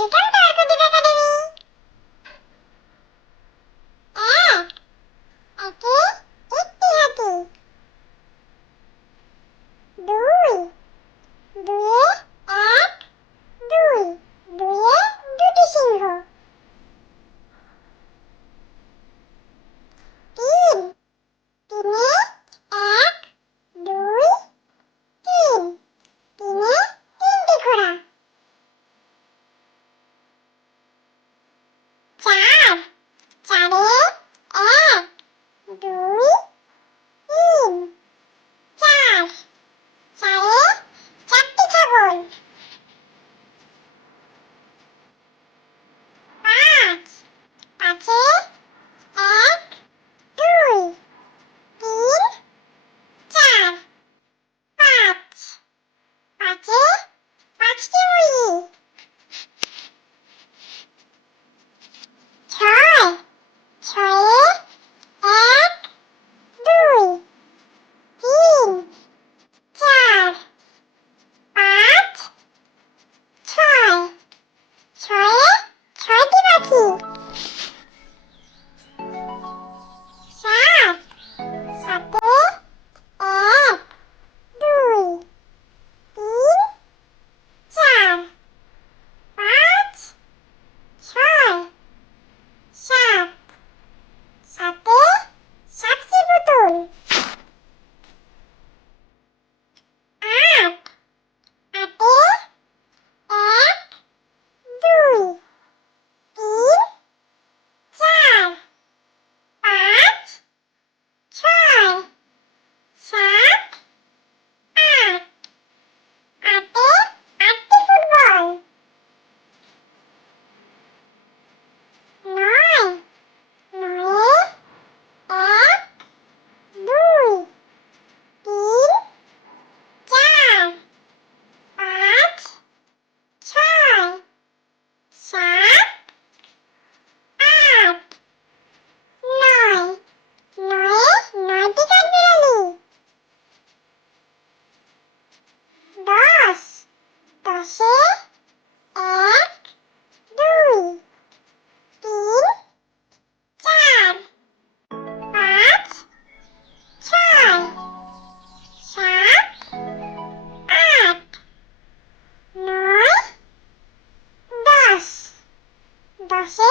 Americano. varsa